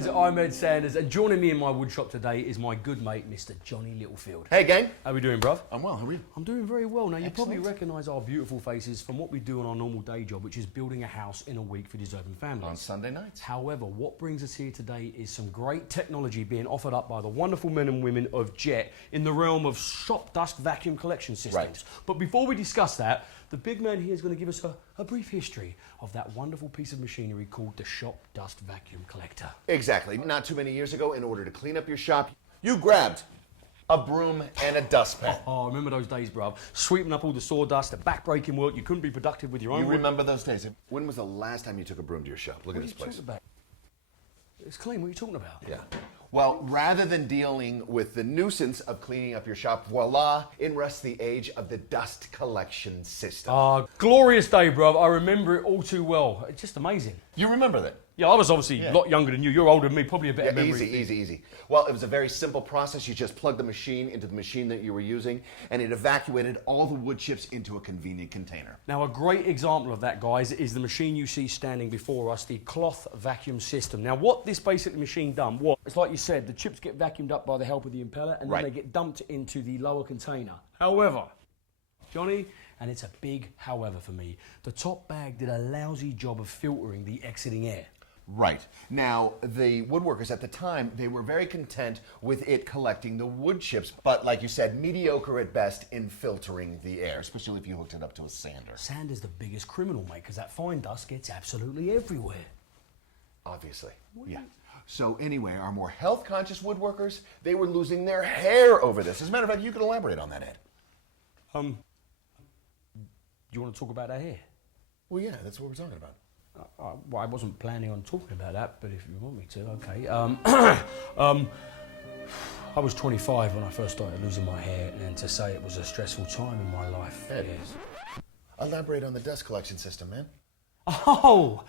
friends, I'm Ed Sanders, and joining me in my wood shop today is my good mate, Mr. Johnny Littlefield. Hey, gang. How we doing, bruv? I'm well. How are you? I'm doing very well. Now, you Excellent. probably recognise our beautiful faces from what we do on our normal day job, which is building a house in a week for deserving families. On Sunday nights. However, what brings us here today is some great technology being offered up by the wonderful men and women of Jet in the realm of shop dust vacuum collection systems. Right. But before we discuss that, the big man here is going to give us a brief history of that wonderful piece of machinery called the shop dust vacuum collector. Exactly. Not too many years ago, in order to clean up your shop, you grabbed a broom and a dustpan. Oh, remember those days, bruv? Sweeping up all the sawdust, the back-breaking work. You couldn't be productive with your own You wood. remember those days? When was the last time you took a broom to your shop? Look at this What are you place. talking about? It's clean. What are you talking about? Yeah. Well, rather than dealing with the nuisance of cleaning up your shop, voila, in rests the age of the dust collection system. Glorious day, bruv. I remember it all too well. It's just amazing. You remember that? Yeah, I was obviously a lot younger than you. You're older than me, probably a better memory. Easy. Well, it was a very simple process. You just plugged the machine into the machine that you were using, and it evacuated all the wood chips into a convenient container. Now, a great example of that, guys, is the machine you see standing before us, the cloth vacuum system. Now, what this basically machine done was, it's like you said, the chips get vacuumed up by the help of the impeller, and then they get dumped into the lower container. However, Johnny, and it's a big however for me, the top bag did a lousy job of filtering the exiting air. Right. Now, the woodworkers at the time, they were very content with it collecting the wood chips, but like you said, mediocre at best in filtering the air, especially if you hooked it up to a sander. Sand is the biggest criminal, mate, because that fine dust gets absolutely everywhere. Obviously. Yeah. So anyway, our more health-conscious woodworkers, they were losing their hair over this. As a matter of fact, you could elaborate on that, Ed. Do you want to talk about our hair? Well, yeah, that's what we're talking about. Well, I wasn't planning on talking about that, but if you want me to, okay. I was 25 when I first started losing my hair, and to say it was a stressful time in my life. Ed. Yes. Elaborate on the dust collection system, man. Oh,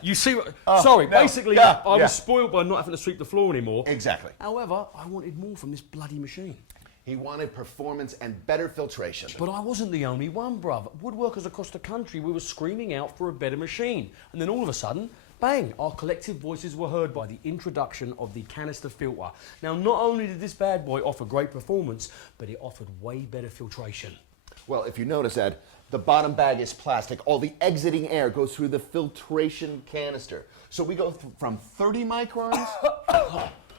you see what? Sorry, basically, I was spoiled by not having to sweep the floor anymore. Exactly. However, I wanted more from this bloody machine. He wanted performance and better filtration. But I wasn't the only one, bruv. Woodworkers across the country, we were screaming out for a better machine. And then all of a sudden, bang, our collective voices were heard by the introduction of the canister filter. Now, not only did this bad boy offer great performance, but it offered way better filtration. Well, if you notice, Ed, the bottom bag is plastic. All the exiting air goes through the filtration canister. So we go from 30 microns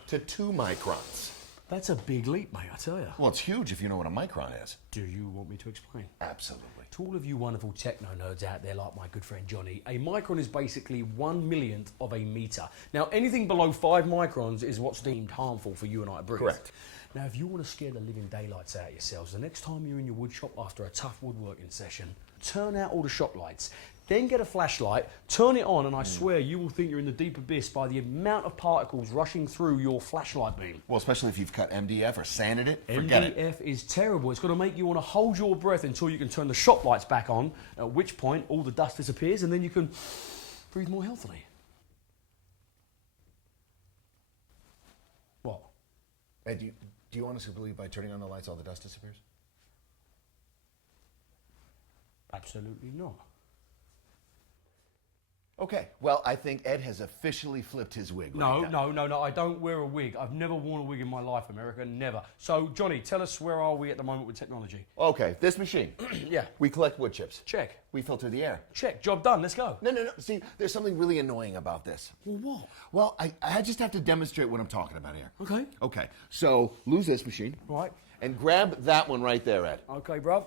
to 2 microns. That's a big leap, mate, I tell you. Well, it's huge if you know what a micron is. Do you want me to explain? Absolutely. To all of you wonderful techno nerds out there like my good friend Johnny, a micron is basically 1/1,000,000th of a metre. Now, anything below 5 microns is what's deemed harmful for you and I to breathe. Correct. Now, if you want to scare the living daylights out of yourselves, the next time you're in your wood shop after a tough woodworking session, turn out all the shop lights. Then get a flashlight, turn it on, and I swear you will think you're in the deep abyss by the amount of particles rushing through your flashlight beam. Well, especially if you've cut MDF or sanded it, forget it. MDF is terrible. It's going to make you want to hold your breath until you can turn the shop lights back on, at which point all the dust disappears and then you can breathe more healthily. What? Ed, do you honestly believe by turning on the lights all the dust disappears? Absolutely not. Okay, well, I think Ed has officially flipped his wig. No, right now. no, I don't wear a wig. I've never worn a wig in my life, America, never. So, Johnny, tell us, where are we at the moment with technology? Okay, this machine. Yeah. We collect wood chips. Check. We filter the air. Check. Job done. Let's go. No. See, there's something really annoying about this. Well, what? Well, I just have to demonstrate what I'm talking about here. Okay. Okay, so lose this machine. Right. And grab that one right there, Ed. Okay, bruv.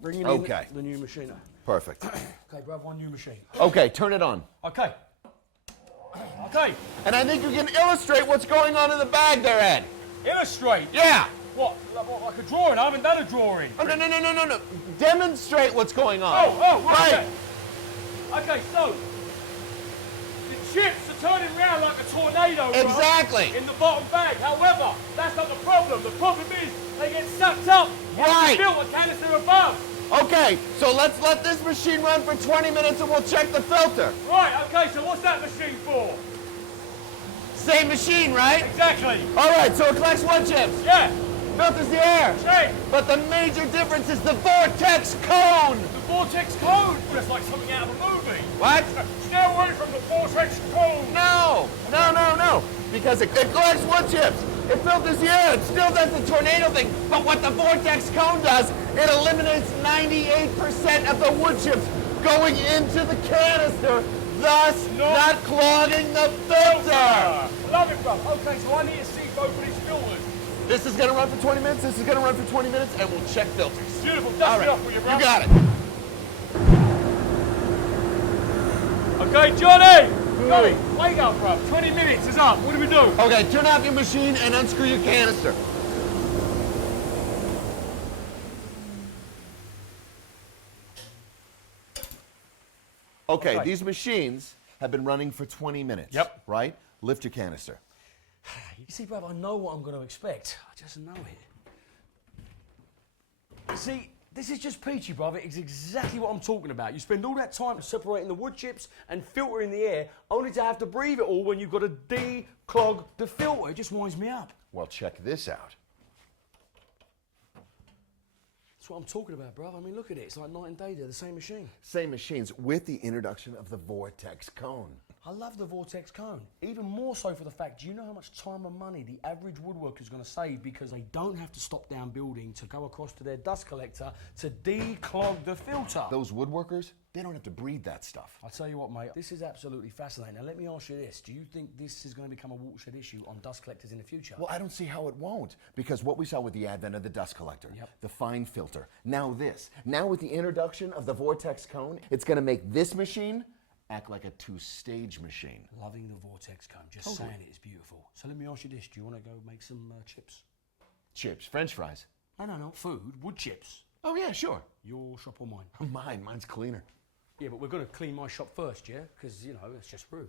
Bring in the new machine. Perfect. Okay, bruv, one new machine. Okay, turn it on. Okay. Okay. And I think you can illustrate what's going on in the bag there, Ed. Illustrate? Yeah. What, like a drawing? I haven't done a drawing. Oh, no. Demonstrate what's going on. Right. Okay, so the chips are turning around like a tornado. Exactly. In the bottom bag. However, that's not the problem. The problem is they get sucked up. Right. And built a canister above. Okay, so let's let this machine run for 20 minutes and we'll check the filter. Right, okay, so what's that machine for? Same machine, right? Exactly. All right, so it collects wood chips. Yeah. filters the air. Shane! But the major difference is the Vortex cone. The Vortex cone! That's like something out of a movie. What? Stay away from the Vortex cone! No. Because it collects wood chips. It filters the air. It still does the tornado thing. But what the Vortex cone does, it eliminates 98% of the wood chips going into the canister, thus not clogging the filter. Love it, bro. Okay, so I need to see both of these filters. This is going to run for 20 minutes. This is going to run for 20 minutes, and we'll check filters. Beautiful. All Dust right. it off with you, bro. You got it. Okay, Johnny! Johnny, wake up, bro. 20 minutes is up. What do we do? Okay, turn off your machine and unscrew your canister. Okay, these machines have been running for 20 minutes. Yep. Right? Lift your canister. You see, bruv, I know what I'm going to expect. I just know it. See, this is just peachy, bruv. It's exactly what I'm talking about. You spend all that time separating the wood chips and filtering the air, only to have to breathe it all when you've got to declog the filter. It just winds me up. Well, check this out. That's what I'm talking about, bruv. I mean, look at it. It's like night and day. They're the same machine. Same machines with the introduction of the Vortex cone. I love the Vortex cone. Even more so for the fact, do you know how much time and money the average woodworker is going to save because they don't have to stop down building to go across to their dust collector to declog the filter? Those woodworkers, they don't have to breathe that stuff. I'll tell you what, mate, this is absolutely fascinating. Now, let me ask you this. Do you think this is going to become a watershed issue on dust collectors in the future? Well, I don't see how it won't, because what we saw with the advent of the dust collector, the fine filter, now this. Now with the introduction of the Vortex cone, it's going to make this machine act like a two-stage machine. Loving the Vortex cone. Just saying it is beautiful. So let me ask you this. Do you want to go make some chips? Chips, French fries. No. Food. Wood chips. Oh, yeah, sure. Your shop or mine? Mine's cleaner. Yeah, but we're going to clean my shop first, yeah? Because, you know, it's just rude.